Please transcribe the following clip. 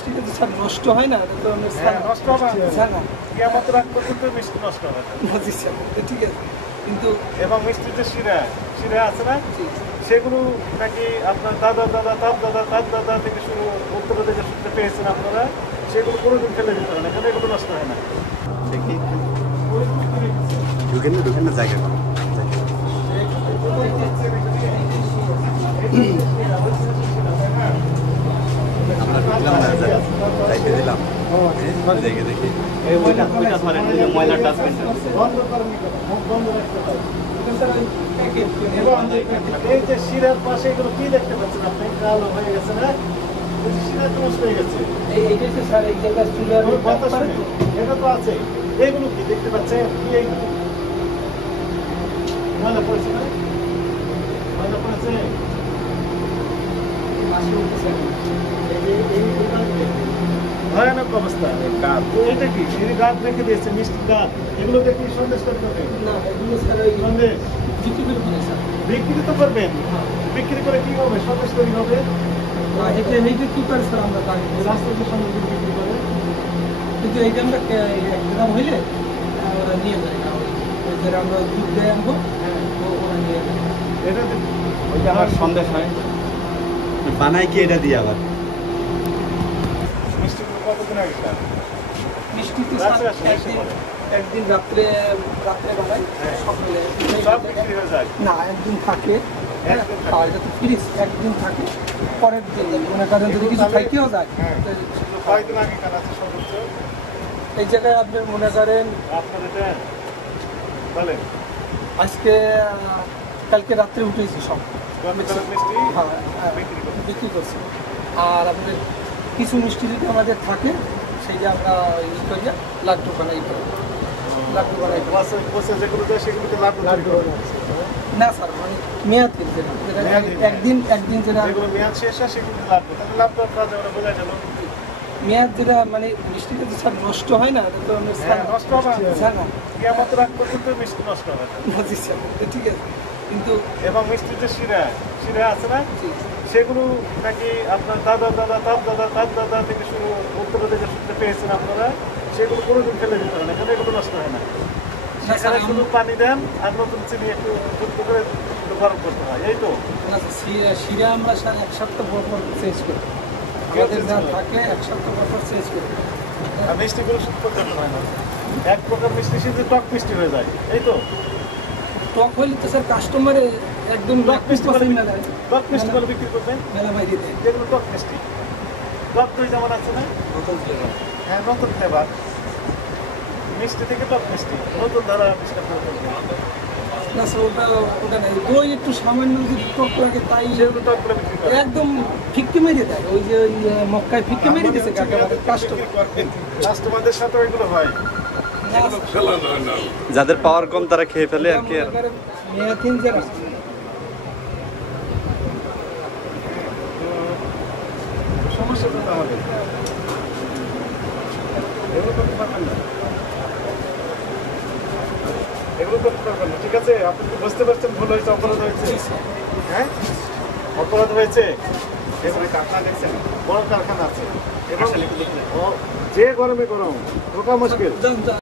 মিষ্টিটা তো স্যার নষ্ট হয় না, তো নষ্ট হবে না কিয়ামত রাত পর্যন্ত মিষ্টি নষ্ট হবে না। জি স্যার, ঠিক আছে। কিন্তু এবং মিষ্টির যে শিরা আছে না, সেগুলো নাকি আপনার দাদা দাদা তাপ দাদা তাপ দাদা থেকে শুরু উত্তর থেকে শুনতে পেয়েছেন আপনারা, সেগুলো কোনোদিন ফেলে দিতে হয় না, কেন এগুলো নষ্ট হয় না। ঢুকেন না জায়গা আমরা ঢুকলাম না, যাইতে দিলাম দেখে দেখি ময়লা ডাস্টবিনটা এই যে শিরার পাশে এগুলো কি দেখতে পাচ্ছেন আপনি, কালো হয়ে গেছে না, শিরা তো নষ্ট হয়ে গেছে। এটা তো আছে, এগুলো কি দেখতে পাচ্ছেন, কি এইগুলো ময়লা পড়েছে না, ময়লা পড়েছে। ভয়ানক অবস্থা। এটা কি সিঁড়ি গাছ রেখে দিয়েছে, মিষ্টি গাছ, এগুলো দেখি সন্দেশ করতে হবে না, এগুলো স্যার ওই সন্দেশ বিক্রি করে ফেলে স্যার। বিক্রি তো করবেন, বিক্রি করে কি হবে, সন্দেশ তৈরি হবে। এইটা কি করে স্যার আমরা জানি রাস্তায় যে সন্দেশ বিক্রি করে, কিন্তু এইটা আমরা একদম হইলে ওরা নিয়ে যায় না, ওই যে আমরা দুধ দিয়ে আনবো ওরা নিয়ে যায়। এটা ওইটা আবার সন্দেশ হয় বানায় কি এটা দিয়ে আবার মিষ্টিগুলো কতদিন আগে খান? মিষ্টি তো রাত্রে স্যার আসলে এসে পড়ে। একদিন রাত্রে বানাই, সকালে সব বিক্রি হয়ে যায়। না, একদিন থাকে, একদিন থাকে। আর এটা তো ফ্রিজ একদিন থাকে, পরের দিন মনে করেন যদি কিছু খাইতেও যায় হ্যাঁ। কয়েকদিন আগে খান আছে সর্বোচ্চ এই জায়গায় আপনি মনে করেন আপনার এটা বলেন আজকে কালকে রাত্রে উঠেছি সব গরমের মিষ্টি হ্যাঁ, বিক্রি করছি। আর আপনাদের কিছু মিষ্টি যদি আমাদের থাকে সেইটা আমরা ই করিয়া লাড্ডু বানাই করি, লাড্ডু বানাই করি। বসে যেগুলো দেয় সেগুলোতে লাড্ডু না স্যার, মানে মেয়াদ কিন্তু যেটা একদিন যেটা যেগুলো মেয়াদ শেষ হয় সেগুলো লাড্ডু, তাহলে লাড্ডু কাজে আমরা বোঝা গেল। মেয়াদ যেটা মানে মিষ্টিটা তো স্যার নষ্ট হয় না, তো আমরা নষ্ট হবে স্যার না কিয়ামত রাত পর্যন্ত মিষ্টি নষ্ট হবে না। জি স্যার, ঠিক আছে। কিন্তু এবং মিষ্টির যে শিরা আছে না, সেগুলো নাকি আপনার দাদা দাদা তাপ দাদা তাপ দাদা থেকে শুরু উত্তর থেকে শুনতে পেয়েছেন আপনারা, সেগুলো কোনোদিন ফেলে দিতে হয় না, কেন এগুলো নষ্ট হয় না। সেখানে শুধু পানি দেন আর নতুন চিনি একটু যুক্ত করে একটু গরম করতে হয়, এই তো। শিরা আমরা স্যার 1 সপ্তাহ পর চেঞ্জ করি, আমাদের যা থাকে 1 সপ্তাহ পর চেঞ্জ করি। আর মিষ্টিগুলো শুধু পর্যন্ত হয় না, এক প্রকার মিষ্টি শুধু টক মিষ্টি হয়ে যায়, এই তো। টক হইলে তো স্যার কাস্টমারে একদম টক মিষ্টি বলে মেলা টক মিষ্টি বলে বিক্রি করবেন, মেলা বাইরে দেয়। যেগুলো টক মিষ্টি, টক দই যেমন আছে না, হ্যাঁ নতুন ফ্লেভার মিষ্টি থেকে টক মিষ্টি, নতুন ধারা আবিষ্কার করে ফেলবেন। না স্যার, ওটা নেই, দই একটু সামান্য যদি টক লাগে তাই সেগুলো টকগুলো বিক্রি করে একদম ফিক্কি মেরে দেয়, ওই যে ওই মক্কায় ফিক্কি মেরে দিয়েছে একেবারে কাস্টমারদের সাথে এগুলো হয়। যাদের পাওয়ার কম তারা খেয়ে ফেলে আর কি। মেয়াথিন যারা সমস্যা তো তাহলে এগুলো করতে পারবেন না, এগুলো করতে পারবেন না, ঠিক আছে। আপনি কি বুঝতে পারছেন ভুল হয়েছে, অপরাধ হয়েছে? হ্যাঁ, অপরাধ হয়েছে। এখানে কারখানা দেখছেন, বড় কারখানা আছে, এবং যে গরমে গরম ঢোকা মুশকিল।